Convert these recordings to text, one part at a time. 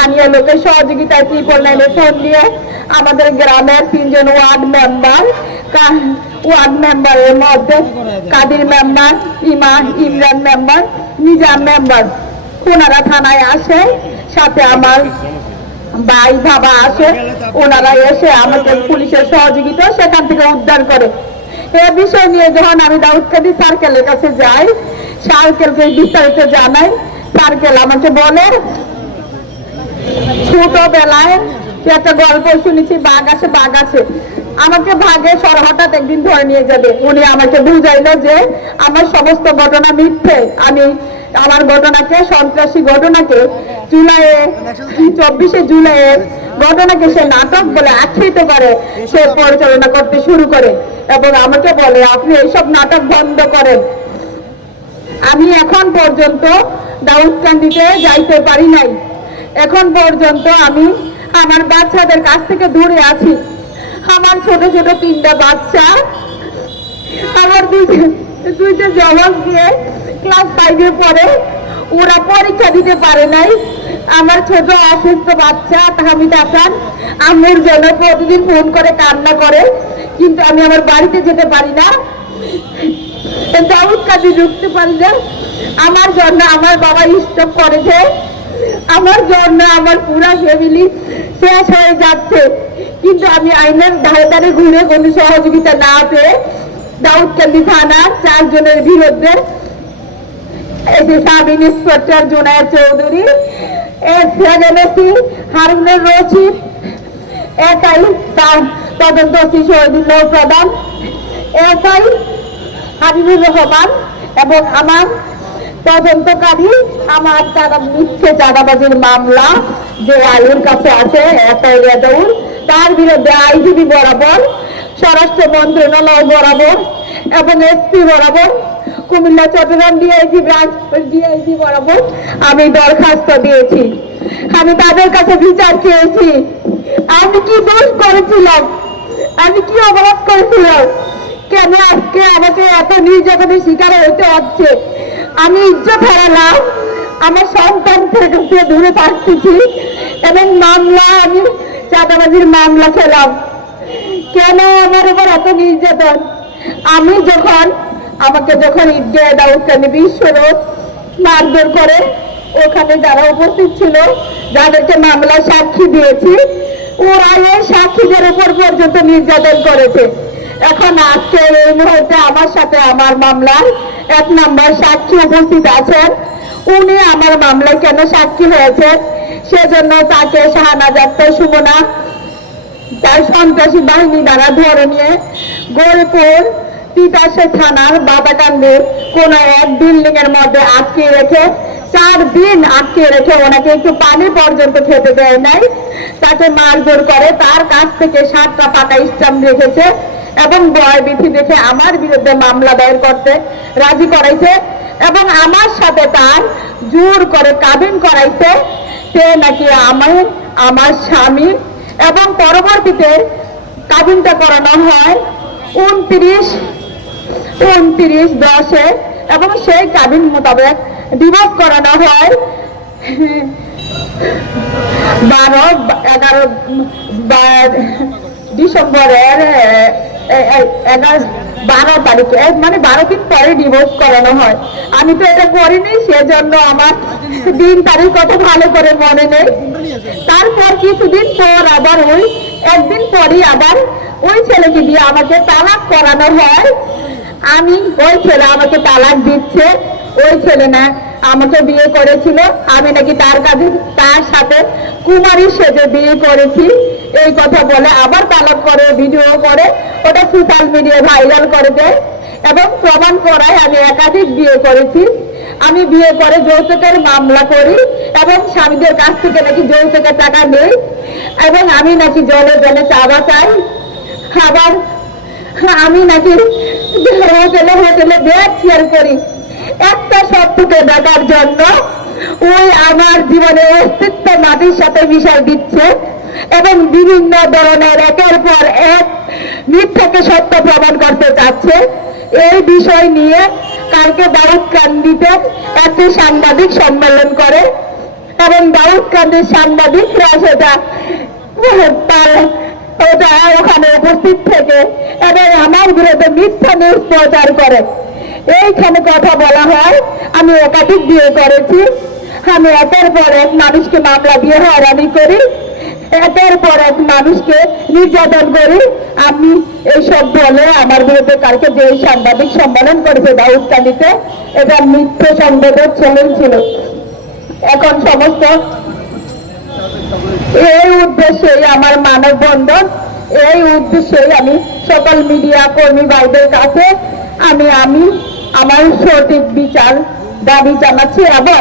স্থানীয় লোকের সহযোগিতায় ট্রিপল নাইনে ফোন দিয়ে আমাদের গ্রামের 3 জন ওয়ার্ড মেম্বারের মধ্যে Kadir member, Imran member, Nizam member, ওনারা থানায় আসে, সাথে আমার ভাই বাবা আসে। ওনারা এসে আমাকে পুলিশের সহযোগিতা সেখান থেকে উদ্ধার করে। এ বিষয় নিয়ে যখন আমি দাউদকান্দি সার্কেলের কাছে যাই, সার্কেলকে বিস্তারিত জানাই, সার্কেল আমাকে বলে ছোটবেলায় একটা গল্প শুনেছি, বাঘ আছে, আমাকে ভাগে হঠাৎ একদিন ধরে নিয়ে যাবে। উনি আমাকে বুঝাইলো যে আমার সমস্ত ঘটনা মিথ্যে, আমি আমার ঘটনাকে, সন্ত্রাসী ঘটনাকে, 24শে জুলাইয়ের ঘটনাকে সে নাটক বলে আখ্যায়িত করে, সে পরিচালনা করতে শুরু করে এবং আমাকে বলে আপনি এইসব নাটক বন্ধ করেন। আমি এখন পর্যন্ত দাউদকান্দিতে যাইতে পারি নাই, এখন পর্যন্ত আমি আমার বাচ্চাদের কাছ থেকে দূরে আছি। আমার ছোট ছোট 3টা বাচ্চা, আমার দুইটা জবাব দিয়ে ক্লাস 5-এ পড়ে, ওরা পরীক্ষা দিতে পারে নাই। আমার ছোট অসুস্থ বাচ্চা তাহমিদ হাসান আম্মুর জন্য প্রতিদিন ফোন করে কান্না করে, কিন্তু আমি আমার বাড়িতে যেতে পারি না, দাউদকান্দি ঢুকতে পারি না। আমার জন্য আমার বাবা স্ট্রোক করেছে, আমার জন্য আমার পুরা ফ্যামিলি শেষ হয়ে যাচ্ছে, কিন্তু আমি আইনের ধারে ধারে ঘুরে কোনো সহযোগিতা না পেয়ে দাউদকান্দি থানার 4 জনের বিরুদ্ধে sub inspector Junaid Chowdhury, AC Harunur Rashid, SI তদন্তী শহীদুল্লাহ প্রধান, এসআই হাবিবুর রহমান এবং আমার তদন্তকারী আমার মিথ্যে চাঁদাবাজির মামলা যে আয়ুর কাছে আছে এসআই রেজাউল, তার বিরুদ্ধে আইজিবি বরাবর, স্বরাষ্ট্র মন্ত্রণালয় বরাবর এবং এসপি বরাবর, কুমিল্লা চট্টগ্রাম ডিআইজি বরাবর আমি দরখাস্ত দিয়েছি। আমি তাদের কাছে বিচার চেয়েছি, আমি কি দোষ করেছিলাম, আমি কি অপরাধ করেছিলাম, কেন আজকে আমাকে এত নির্যাতনের শিকার হতে হচ্ছে। আমি ইজ্জত হারালাম, আমার সন্তান থেকে দূরে থাকতেছি এবং মামলা, আমি চাঁদাবাজির মামলা খেলাম, কেন আমার উপর এত নির্যাতন। আমি আমাকে যখন ঈদগাহ দাউদকান্দি বিশ্ব রোড মারধর করে, ওখানে যারা উপস্থিত ছিল, যাদেরকে মামলা সাক্ষী দিয়েছি, ওরা এই সাক্ষীদের উপর পর্যন্ত নির্যাতন করেছে। এখন আজকে এই মুহূর্তে আমার সাথে আমার মামলার 1 নাম্বার সাক্ষী উপস্থিত আছেন। উনি আমার মামলায় কেন সাক্ষী হয়েছেন, সেজন্য তাকে শাহনাজ আক্তার সুমনা তার সন্ত্রাসী বাহিনী দ্বারা ধরে নিয়ে গোলপুর তিতাসে থানার বাদাকান্দির কোন এক বিল্ডিং এর মধ্যে আটকে রেখে 4 দিন আটকে রেখে ওনাকে একটু পানি পর্যন্ত খেতে দেয় নাই, তাকে মারধর করে, তার কাছ থেকে 7টা পাকা স্ট্যাম্প রেখেছে এবং ভয়ভীতি দেখে আমার বিরুদ্ধে মামলা দায়ের করতে রাজি করাইছে এবং আমার সাথে তার জোর করে কাবিন করাইছে, সে নাকি আমার স্বামী। এবং পরবর্তীতে কাবিনটা করানো হয় 29/10-এ এবং সেই কাবিন মোতাবেক ডিভোর্স করানো হয় 12 তারিখে, মানে 12 দিন পরে ডিভোর্স করানো হয়। আমি তো এটা করিনি, সেজন্য আমার দিন তারিখ কত ভালো করে মনে নেই। তারপর কিছুদিন পর আবার ওই একদিন পরই আবার ওই ছেলেকে দিয়ে আমাকে তালাক করানো হয়। ওই ছেলে আমাকে তালাক দিচ্ছে, ওই ছেলে না আমাকে বিয়ে করেছিল, আমি নাকি তার সাথে কুমারী সেজে বিয়ে করেছি, এই কথা বলে আবার তালাক করে, ভিডিও করে ওটা সোশ্যাল মিডিয়ায় ভাইরাল করে দেয় এবং প্রমাণ করায় আমি একাধিক বিয়ে করেছি। আমি বিয়ে করে যৌতুকের মামলা করি এবং স্বামীদের কাছ থেকে নাকি যৌতুকের টাকা নেই এবং আমি নাকি জলে জলে চাঁদা চাই। আবার আমি নাকি হোটেলে বেড শেয়ার করি একটা সত্যকে দেখার জন্য। ওই আমার জীবনের অস্তিত্ব মাটির সাথে মিশাই দিচ্ছে এবং বিভিন্ন ধরনের একের পর এক মিথ্যাকে সত্য প্রমাণ করতে চাচ্ছে। এই বিষয় নিয়ে কালকে দাউদকান্দিতে একটি সাংবাদিক সম্মেলন করে এবং দাউদকান্দির সাংবাদিকরা সেটা ওটা ওখানে উপস্থিত থেকে এবং আমার বিরুদ্ধে মিথ্যা নিউজ প্রচার করে। এইখানে কথা বলা হয় আমি একাধিক বিয়ে করেছি, আমি একের পর এক মানুষকে মামলা দিয়ে হয়রানি করি, একের পর এক মানুষকে নির্যাতন করি। আমি এইসব বলে আমার বিরুদ্ধে কালকে যে সাংবাদিক সম্মেলন করেছে দাউদকান্দিতে, এটা মিথ্যে সংবাদের ছিল। এখন সমস্ত এই উদ্দেশ্যেই আমার মানববন্ধন, এই উদ্দেশ্যেই আমি সকল মিডিয়া কর্মী ভাইদের কাছে আমি আমার সঠিক বিচার দাবি জানাচ্ছি এবং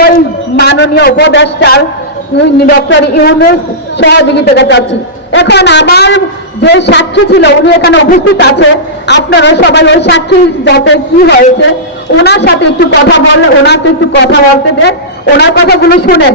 ওই মাননীয় উপদেষ্টার ডক্টর ইউনূস সহযোগিতা চাচ্ছি। এখন আমার যে সাক্ষী ছিল উনি এখানে উপস্থিত আছে, আপনারা সবাই ওই সাক্ষী যাতে কি হয়েছে ওনার সাথে একটু কথা বলতে দেন, ওনার কথাগুলো শুনেন।